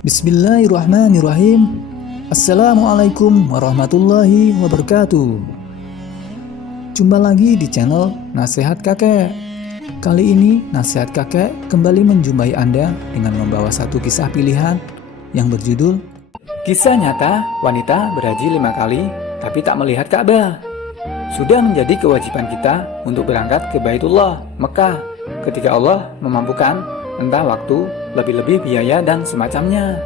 Bismillahirrahmanirrahim. Assalamualaikum warahmatullahi wabarakatuh. Jumpa lagi di channel Nasihat Kakek. Kali ini Nasihat Kakek kembali menjumpai Anda dengan membawa satu kisah pilihan yang berjudul Kisah Nyata Wanita Berhaji 5 Kali Tapi Tak Melihat Ka'bah. Sudah menjadi kewajiban kita untuk berangkat ke Baitullah, Mekah, ketika Allah memampukan, entah waktu, lebih-lebih biaya dan semacamnya.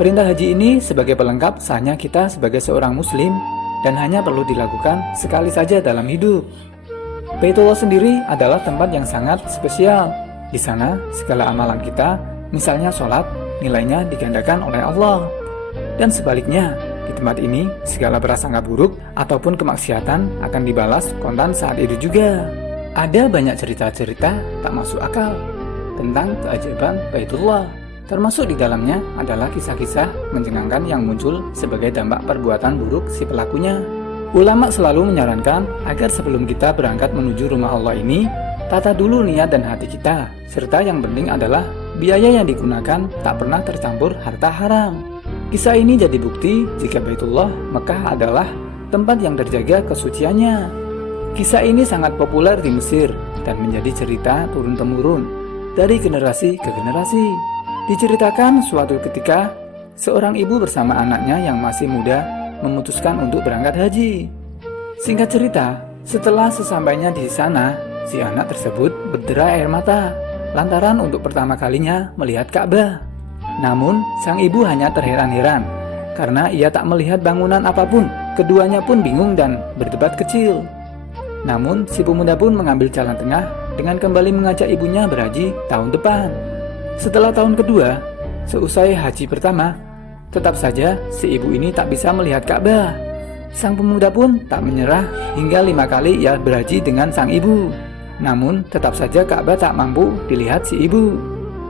Perintah haji ini sebagai pelengkap sahnya kita sebagai seorang muslim dan hanya perlu dilakukan sekali saja dalam hidup. Baitullah sendiri adalah tempat yang sangat spesial. Di sana segala amalan kita, misalnya sholat, nilainya digandakan oleh Allah. Dan sebaliknya, di tempat ini segala prasangka buruk ataupun kemaksiatan akan dibalas kontan saat itu juga. Ada banyak cerita-cerita tak masuk akal tentang keajaiban Baitullah. Termasuk di dalamnya adalah kisah-kisah mencengangkan yang muncul sebagai dampak perbuatan buruk si pelakunya. Ulama selalu menyarankan agar sebelum kita berangkat menuju rumah Allah ini, tata dulu niat dan hati kita, serta yang penting adalah biaya yang digunakan tak pernah tercampur harta haram. Kisah ini jadi bukti jika Baitullah Mekah adalah tempat yang terjaga kesuciannya. Kisah ini sangat populer di Mesir dan menjadi cerita turun-temurun dari generasi ke generasi. Diceritakan suatu ketika, seorang ibu bersama anaknya yang masih muda memutuskan untuk berangkat haji. Singkat cerita, setelah sesampainya di sana, si anak tersebut berderai air mata lantaran untuk pertama kalinya melihat Ka'bah. Namun, sang ibu hanya terheran-heran karena ia tak melihat bangunan apapun. Keduanya pun bingung dan berdebat kecil. Namun, si pemuda pun mengambil jalan tengah dengan kembali mengajak ibunya berhaji tahun depan. Setelah tahun kedua, seusai haji pertama, tetap saja si ibu ini tak bisa melihat Ka'bah. Sang pemuda pun tak menyerah hingga 5 kali ia berhaji dengan sang ibu. Namun tetap saja Ka'bah tak mampu dilihat si ibu.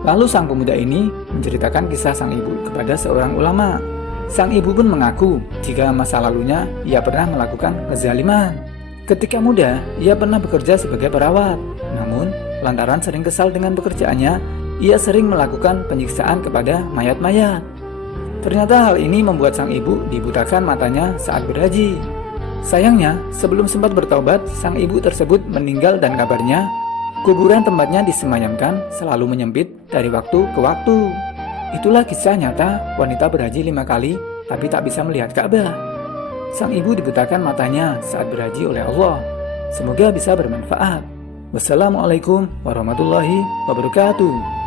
Lalu sang pemuda ini menceritakan kisah sang ibu kepada seorang ulama. Sang ibu pun mengaku jika masa lalunya ia pernah melakukan kezaliman. Ketika muda, ia pernah bekerja sebagai perawat. Namun, lantaran sering kesal dengan pekerjaannya, ia sering melakukan penyiksaan kepada mayat-mayat. Ternyata hal ini membuat sang ibu dibutakan matanya saat berhaji. Sayangnya, sebelum sempat bertobat, sang ibu tersebut meninggal dan kabarnya, kuburan tempatnya disemayamkan selalu menyempit dari waktu ke waktu. Itulah kisah nyata wanita berhaji 5 kali tapi tak bisa melihat Ka'bah. Sang ibu dibutakan matanya saat berhaji oleh Allah. Semoga bisa bermanfaat. Wassalamualaikum warahmatullahi wabarakatuh.